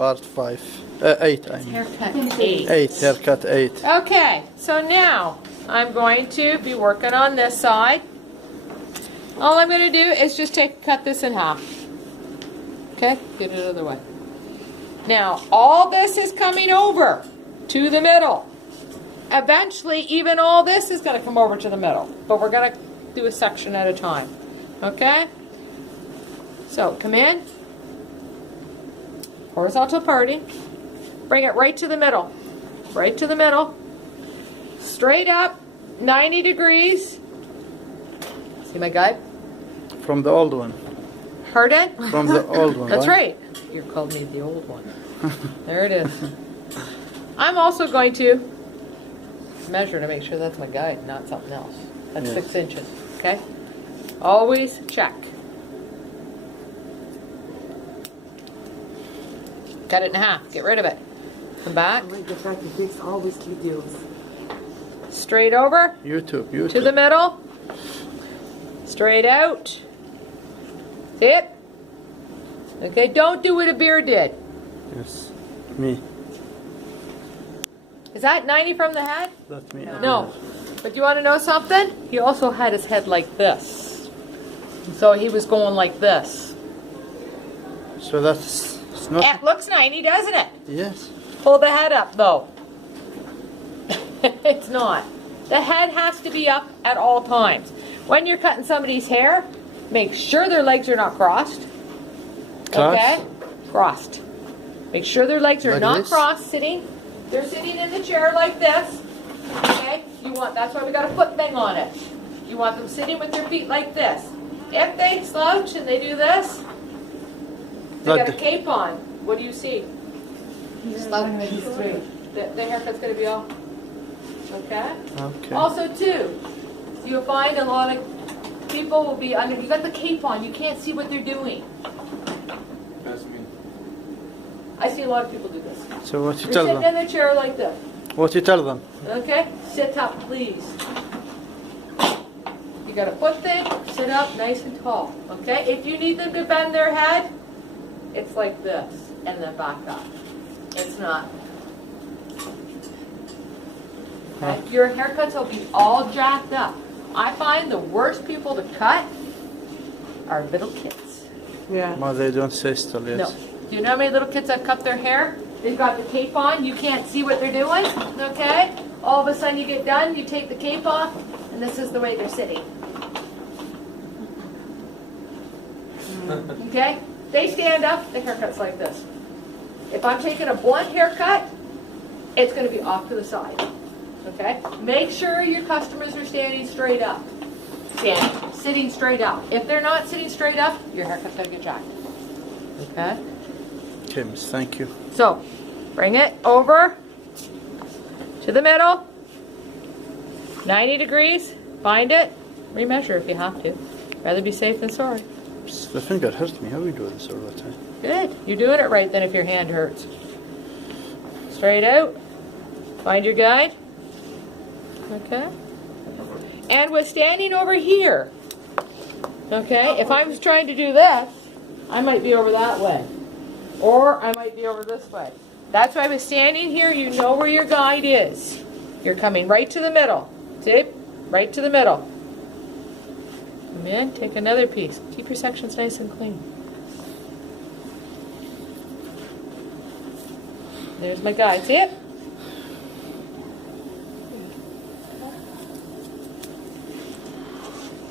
part 5. 8, I mean. Haircut 8. 8, haircut 8. Okay, so now I'm going to be working on this side. All I'm going to do is just cut this in half. Okay, get it out of the way. Now, all this is coming over to the middle. Eventually, even all this is going to come over to the middle. But we're going to do a section at a time. Okay? So, come in. Horizontal parting. Bring it right to the middle. Right to the middle. Straight up, 90 degrees. See my guide? From the old one. Pardon? From the old one. That's right. You're calling me the old one. There it is. I'm also going to measure to make sure that's my guide, not something else. That's Yes. 6 inches. Okay? Always check. Cut it in half. Get rid of it. Come back. I like the fact that this always videos. Straight over. YouTube. To the middle. Straight out. See it? Okay, don't do what a bear did. Yes. Me. Is that 90 from the head? That's me. No. But you want to know something? He also had his head like this. So he was going like this. So that's it's not. It looks 90, doesn't it? Yes. Pull the head up, though. It's not. The head has to be up at all times. When you're cutting somebody's hair, make sure their legs are not crossed. Okay? Crossed. Make sure their legs are Like not this? crossed, sitting. They're sitting in the chair like this. Okay? That's why we got a foot thing on it. You want them sitting with their feet like this. If they slouch and they do this, they Like got a cape on. What do you see? Slouch. The haircut's going to be all. Okay? Okay. Also, too, you'll find a lot of people will be under. You got the cape on. You can't see what they're doing. That's me. I see a lot of people do this. So what you You're tell sitting them? in the chair like this. What you tell them? Okay? Sit up, please. You got a foot thing. Sit up, nice and tall. Okay? If you need them to bend their head, it's like this, and then back up. It's not. Okay? Your haircuts will be all jacked up. I find the worst people to cut are little kids. Yeah. Well, they don't say still, yes. No. Do you know how many little kids that cut their hair? They've got the cape on. You can't see what they're doing. Okay? All of a sudden you get done, you take the cape off, and this is the way they're sitting. Okay? They stand up, the haircut's like this. If I'm taking a blunt haircut, it's going to be off to the side. Okay? Make sure your customers are standing straight up. Sitting straight up. If they're not sitting straight up, your haircut's going to get jacked. Okay? Okay, miss, thank you. So, bring it over to the middle. 90 degrees. Find it. Remeasure if you have to. Rather be safe than sorry. The finger hurt me. How we do this all the time? Good. You're doing it right then if your hand hurts. Straight out. Find your guide. Okay. And with standing over here. Okay. If I was trying to do this, I might be over that way. Or I might be over this way. That's why with standing here, you know where your guide is. You're coming right to the middle. See? Right to the middle. Come in, take another piece. Keep your sections nice and clean. There's my guide. See it?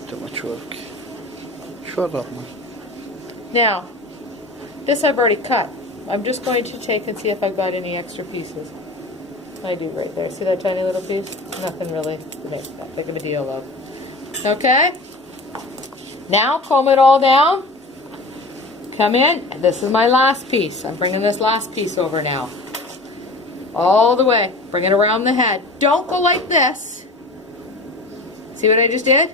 Too much work. Shut up, man. Now, this I've already cut. I'm just going to take and see if I've got any extra pieces. I do right there. See that tiny little piece? Nothing really to make that big of a deal of. Okay? Now comb it all down. Come in. This is my last piece. I'm bringing this last piece over now. All the way. Bring it around the head. Don't go like this. See what I just did?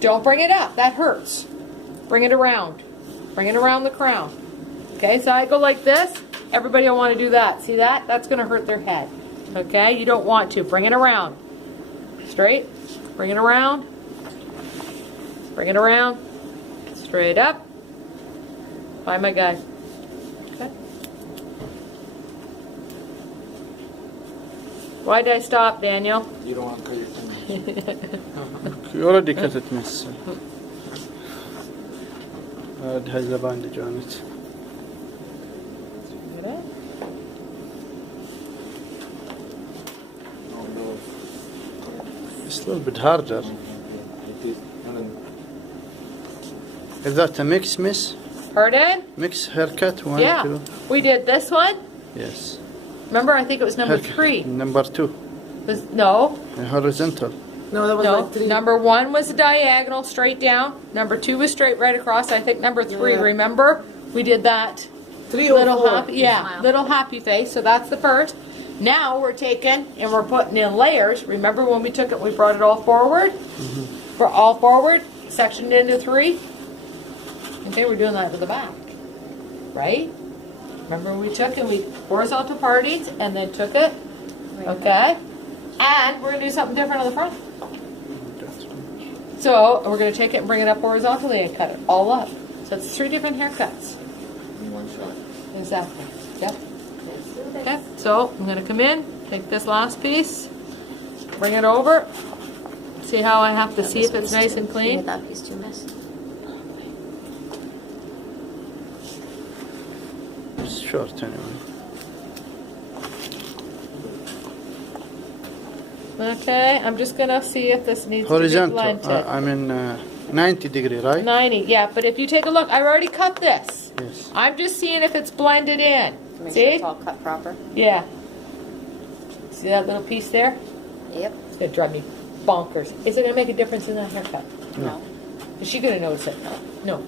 Don't bring it up. That hurts. Bring it around. Bring it around the crown. Okay, so I go like this. Everybody will want to do that. See that? That's going to hurt their head. Okay, you don't want to. Bring it around. Straight. Bring it around. Bring it around. Straight up. Find my guide. Why did I stop, Daniel? You don't want to cut your fingers. You already cut it, miss. It has a bandage on it. Get it? No, no. It's a little bit harder. Like this. And then Is that a mix, miss? Pardon? Mix haircut, 1, Yeah. 2. We did this one. Yes. Remember, I think it was number Haircut. 3. Number 2. No, Horizontal. No, that was no. like 3. Number 1 was diagonal, straight down. Number 2 was straight right across. I think number 3, Yeah. remember? We did that 3 or little 4. happy, yeah, Smile. little happy face. So that's the first. Now we're taking and we're putting in layers. Remember when we took it, we brought it all forward? For all forward, sectioned into 3. Okay, we're doing that to the back, right? Remember when we took and we horizontal partings and then took it, okay? And we're gonna do something different on the front. So we're gonna take it and bring it up horizontally and cut it all up. So it's 3 different haircuts. in one shot. Exactly. Yep. Okay. So I'm gonna come in, take this last piece, bring it over. See how I have to see if it's nice and clean. That piece too messy. It's short anyway. Okay. I'm just gonna see if this needs Horizontal. to be blended. I mean 90 degree, right? 90. Yeah. But if you take a look, I've already cut this. Yes. I'm just seeing if it's blended in. Make sure See? it's all cut proper. Yeah. See that little piece there? Yep. It's gonna drive me bonkers. Is it gonna make a difference in that haircut? No. Is she gonna notice it? No.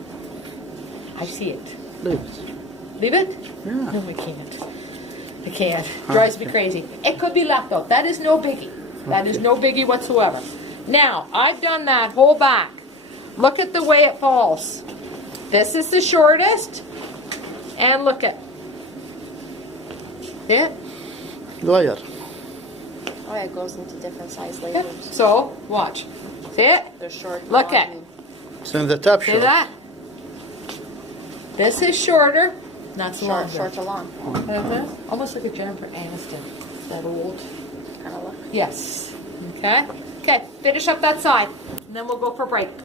I see it. Leave it. Leave it? Yeah. No, I can't. I can't. Drives me crazy. It could be left though. That is no biggie. That is Okay. no biggie whatsoever. Now, I've done that whole back. Look at the way it falls. This is the shortest. And look at it. Layer. Oh, yeah, it goes into different size Okay. layers. So, watch. See it? They're short. Look long, at- and- So in the top See short. that? This is shorter. That's Short, longer. short to long. Almost like a Jennifer Aniston. That old. Kind of look. Yes. Okay. Okay. Finish up that side, and then we'll go for break.